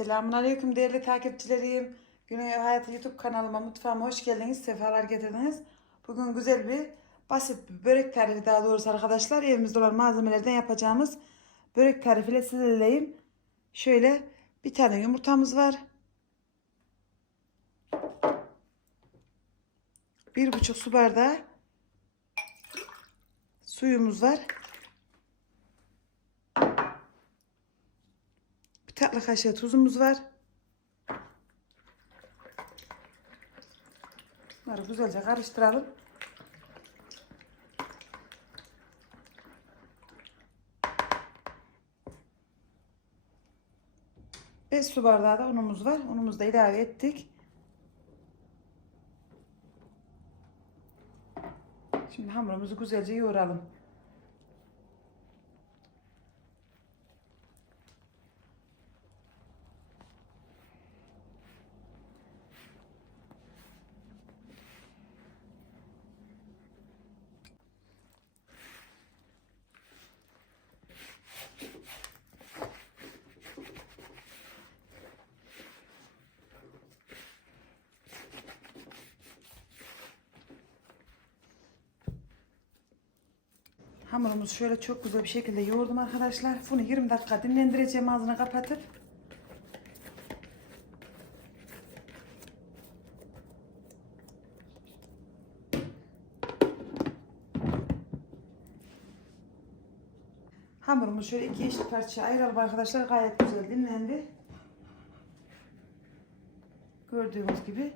Selamünaleyküm değerli takipçilerim. Güney Hayatı YouTube kanalıma, mutfağıma hoş geldiniz. Sefalar getirdiniz. Bugün güzel bir basit bir börek tarifi daha doğrusu arkadaşlar. Evimizde olan malzemelerden yapacağımız börek tarifiyle sizlerleyim. Şöyle bir tane yumurtamız var. Bir buçuk su bardağı suyumuz var. Tatlı kaşığı tuzumuz var. Bunları güzelce karıştıralım. Beş su bardağı da unumuz var. Unumuzu da ilave ettik. Şimdi hamurumuzu güzelce yoğuralım. Hamurumuzu şöyle çok güzel bir şekilde yoğurdum arkadaşlar. Bunu 20 dakika dinlendireceğim ağzını kapatıp. Hamurumuzu şöyle iki eşit parçaya ayıralım arkadaşlar. Gayet güzel dinlendi. Gördüğünüz gibi.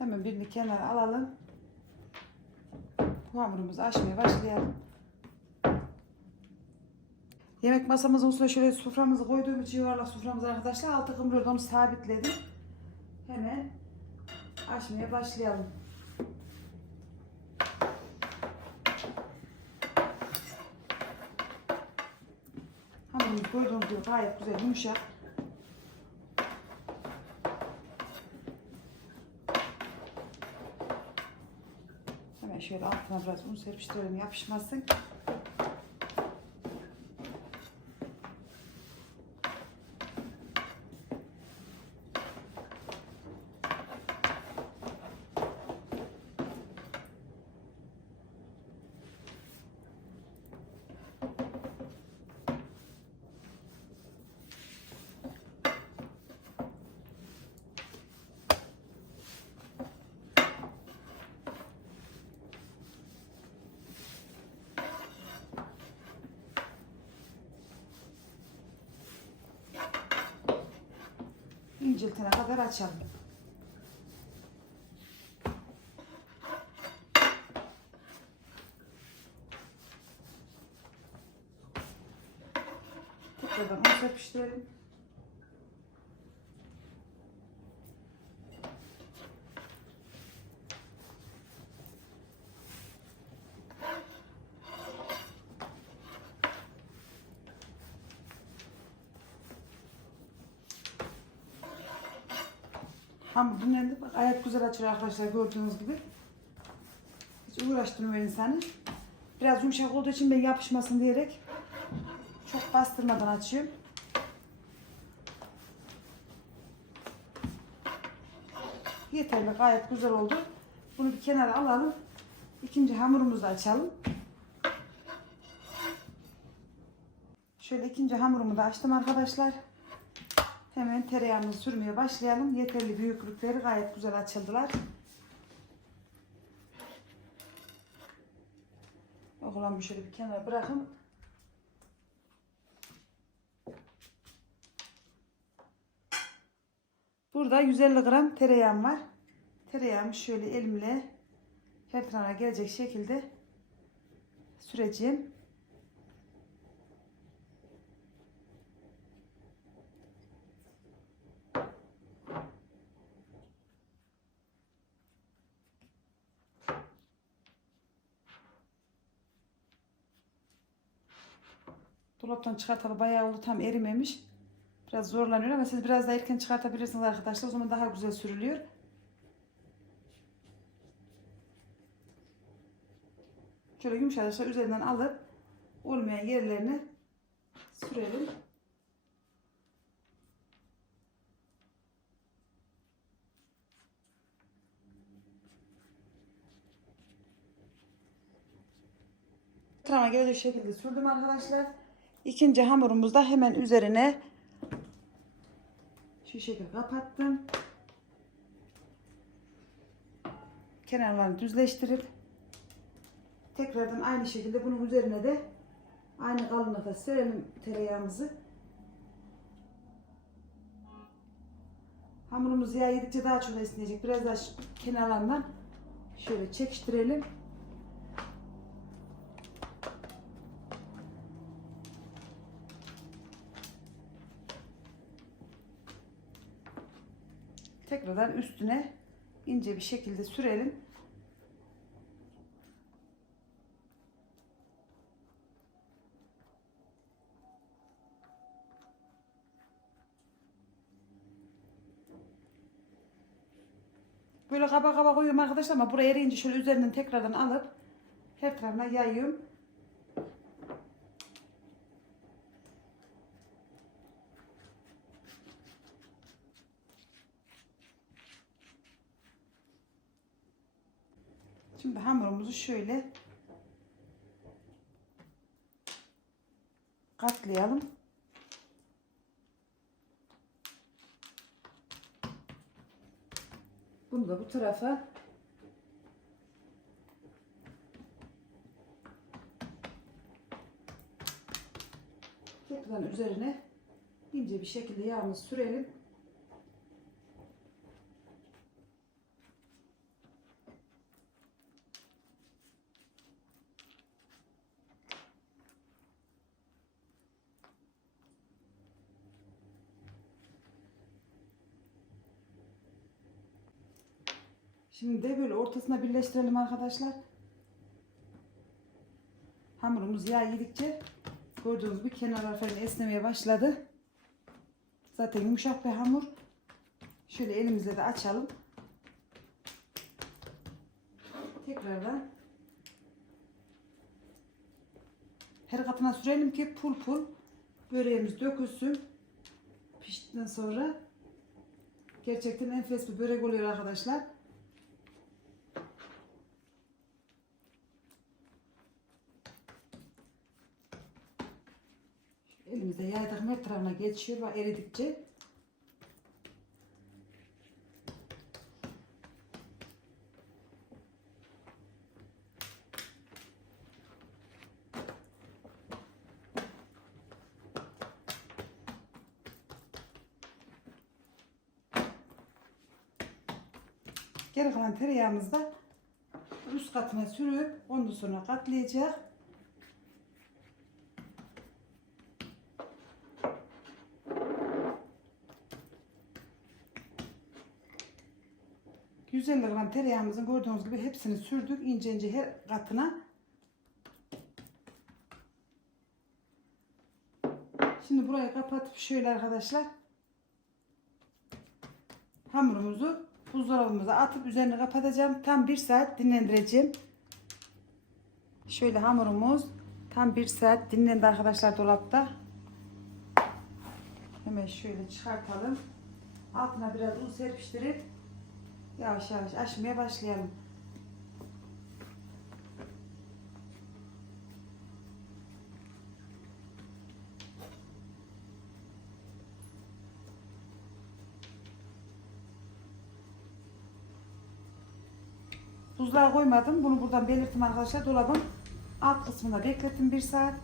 Hemen birini kenara alalım. Hamurumuzu açmaya başlayalım. Yemek masamızın üstüne şöyle soframızı koyduğum için yuvarlak soframız arkadaşlar. Altı kımrıyordu sabitledim. Hemen açmaya başlayalım. Hamurumuz koyduğumuz gibi gayet güzel yumuşak. Şöyle altına biraz un serpiştirelim yapışmasın. İnceltene kadar açalım. Tekrardan un serpiştirelim. Hamur dinlendi. Bak gayet güzel açıyor arkadaşlar gördüğünüz gibi. Hiç uğraştırmıyor insanı. Biraz yumuşak olduğu için ben yapışmasın diyerek çok bastırmadan açıyorum. Yeterli gayet güzel oldu. Bunu bir kenara alalım. İkinci hamurumuzu açalım. Şöyle ikinci hamurumu da açtım arkadaşlar. Hemen tereyağımızı sürmeye başlayalım. Yeterli büyüklükleri gayet güzel açıldılar. Oğlan şöyle bir kenara bırakın. Burada 150 gram tereyağım var. Tereyağımı şöyle elimle her tarafa gelecek şekilde süreceğim. Dolaptan çıkartalı bayağı oldu tam erimemiş. Biraz zorlanıyor ama siz biraz daha erken çıkartabilirsiniz arkadaşlar. O zaman daha güzel sürülüyor. Şöyle yumuşacıkça üzerinden alıp olmayan yerlerine sürelim. Ekrana gelecek şekilde sürdüm arkadaşlar. İkinci hamurumuzda hemen üzerine şu şekilde kapattım. Kenarlarını düzleştirip tekrardan aynı şekilde bunun üzerine de aynı kalınlıkta serelim tereyağımızı. Hamurumuz yağ yedikçe daha çok esneyecek. Biraz daha kenarlarından şöyle çekiştirelim. Tekrardan üstüne ince bir şekilde sürelim. Böyle kaba kaba koyuyorum arkadaşlar ama buraya eriyince şöyle üzerinden tekrardan alıp her tarafına yayıyorum. Şimdi hamurumuzu şöyle katlayalım. Bunu da bu tarafa tekrar üzerine ince bir şekilde yağımızı sürelim. Şimdi de böyle ortasına birleştirelim arkadaşlar. Hamurumuz yağ yedikçe gördüğünüz gibi kenarlar falan esnemeye başladı. Zaten yumuşak bir hamur. Şöyle elimizle de açalım. Tekrardan her katına sürelim ki pul pul böreğimiz dökülsün. Piştikten sonra gerçekten enfes bir börek oluyor arkadaşlar. Elimizde yaydak her tarafına geçiyor ve eridikçe Geri kalan tereyağımızı da üst katına sürüp ondan sonra katlayacak. ...150 gram tereyağımızın gördüğünüz gibi hepsini sürdük. ince ince her katına. Şimdi burayı kapatıp şöyle arkadaşlar... ...hamurumuzu buzdolabımıza atıp üzerine kapatacağım. Tam bir saat dinlendireceğim. Şöyle hamurumuz tam bir saat dinlendi arkadaşlar dolapta. Hemen şöyle çıkartalım. Altına biraz un serpiştirip yavaş yavaş açmaya başlayalım. Buzluğa koymadım. Bunu buradan belirttim arkadaşlar. Dolabın alt kısmında beklettim bir saat.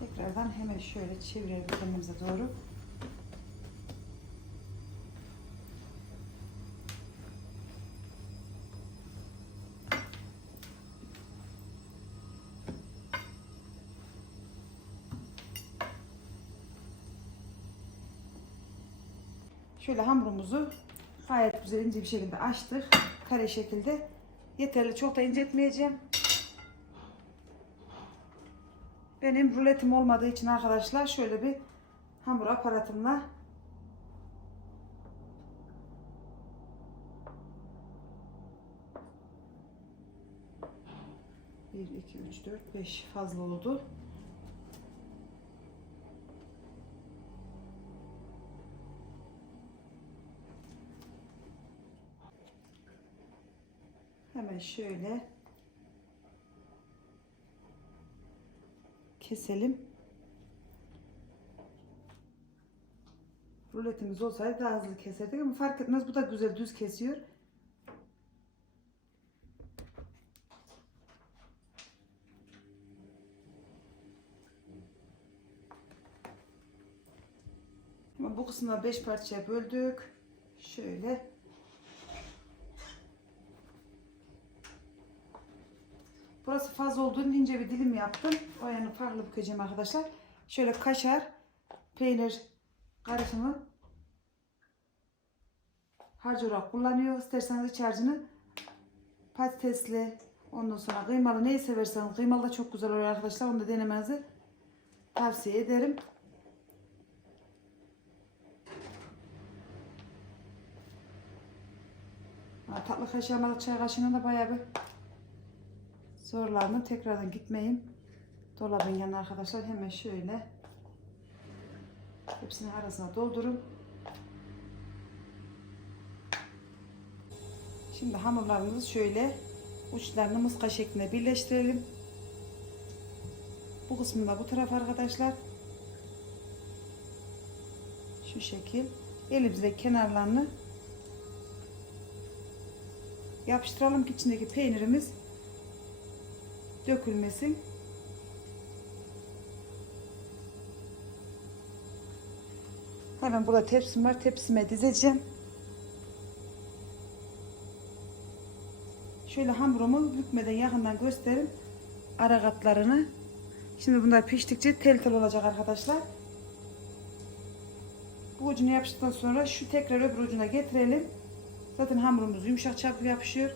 Tekrardan hemen şöyle çevirelim kendimize doğru. Şöyle hamurumuzu Gayet güzel ince bir şekilde açtık. Kare şekilde. Yeterli. Çok da ince etmeyeceğim. Benim ruletim olmadığı için arkadaşlar şöyle bir hamur aparatımla bir, iki, üç, dört, beş fazla oldu. Hemen şöyle keselim. Ruletimiz olsaydı daha hızlı keserdik ama fark etmez. Bu da güzel düz kesiyor. Bu kısmı 5 parçaya böldük. Şöyle. Burası fazla olduğunun ince bir dilim yaptım. O yani farklı bükeceğim arkadaşlar. Şöyle kaşar, peynir karışımı harç olarak kullanıyor. İsterseniz iç harcını patatesli, ondan sonra kıymalı neyi severseniz kıymalı da çok güzel oluyor arkadaşlar. Onu da denemenizi tavsiye ederim. Tatlı kaşığı amalık çay kaşığına da bayağı bir zorlandım. Tekrardan gitmeyeyim. Dolabın yanına arkadaşlar hemen şöyle hepsini arasına doldurun. Şimdi hamurlarımızı şöyle uçlarını muska şeklinde birleştirelim. Bu kısmını da bu taraf arkadaşlar. Şu şekil. Elimizde kenarlarını yapıştıralım ki içindeki peynirimiz dökülmesin. Hemen burada tepsim var. Tepsime dizeceğim. Şöyle hamurumu bükmeden yakından göstereyim. Ara katlarını. Şimdi bunlar piştikçe tel tel olacak arkadaşlar. Bu ucunu yapıştıktan sonra şu tekrar öbür ucuna getirelim. Zaten hamurumuz yumuşak çabuk yapışıyor.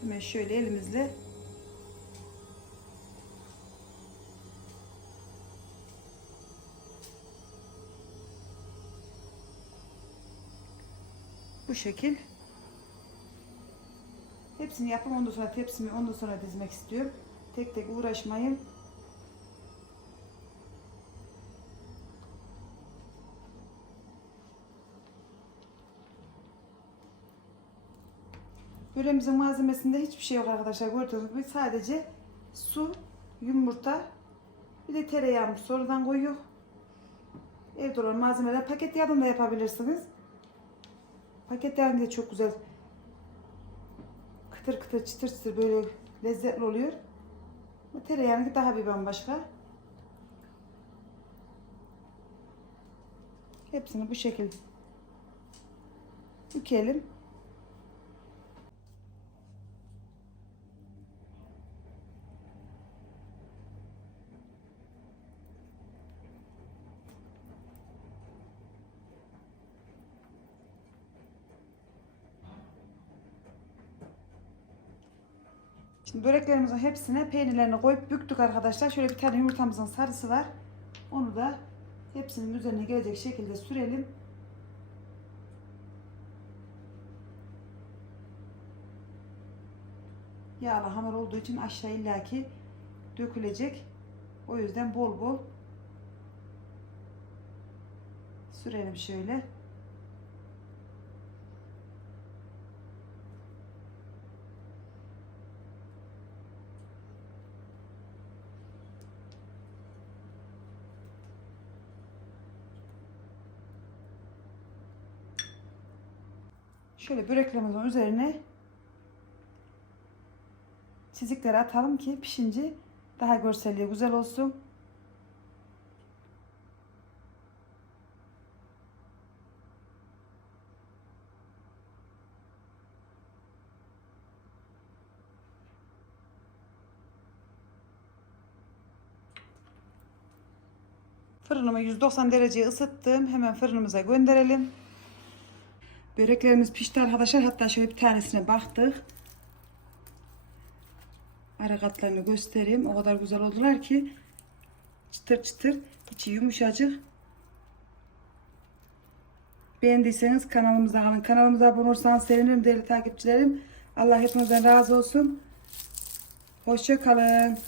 Hemen şöyle elimizle bu şekil hepsini yapıp ondan sonra tepsimi ondan sonra dizmek istiyorum. Tek tek uğraşmayın. Böreğimizin malzemesinde hiçbir şey yok arkadaşlar. Gördüğünüz gibi sadece su, yumurta, bir de tereyağımız sonradan koyuyor. Evde olan malzemeler paket yardım da yapabilirsiniz. Paket yardım da çok güzel. Kıtır kıtır çıtır çıtır böyle lezzetli oluyor. Ama tereyağınki daha bir bambaşka. Hepsini bu şekilde bükelim. Şimdi böreklerimizin hepsine peynirlerini koyup büktük arkadaşlar. Şöyle bir tane yumurtamızın sarısı var. Onu da hepsinin üzerine gelecek şekilde sürelim. Yağlı hamur olduğu için aşağı illaki dökülecek. O yüzden bol bol sürelim şöyle. Şöyle böreklerimizin üzerine çizikleri atalım ki pişince daha görselliği güzel olsun. Fırınımı 190 dereceye ısıttım. Hemen fırınımıza gönderelim. Böreklerimiz pişti arkadaşlar. Hatta şöyle bir tanesine baktık. Ara katlarını göstereyim. O kadar güzel oldular ki çıtır çıtır içi yumuşacık. Beğendiyseniz kanalımıza kalın. Kanalımıza abone olursanız sevinirim değerli takipçilerim. Allah hepinizden razı olsun. Hoşça kalın.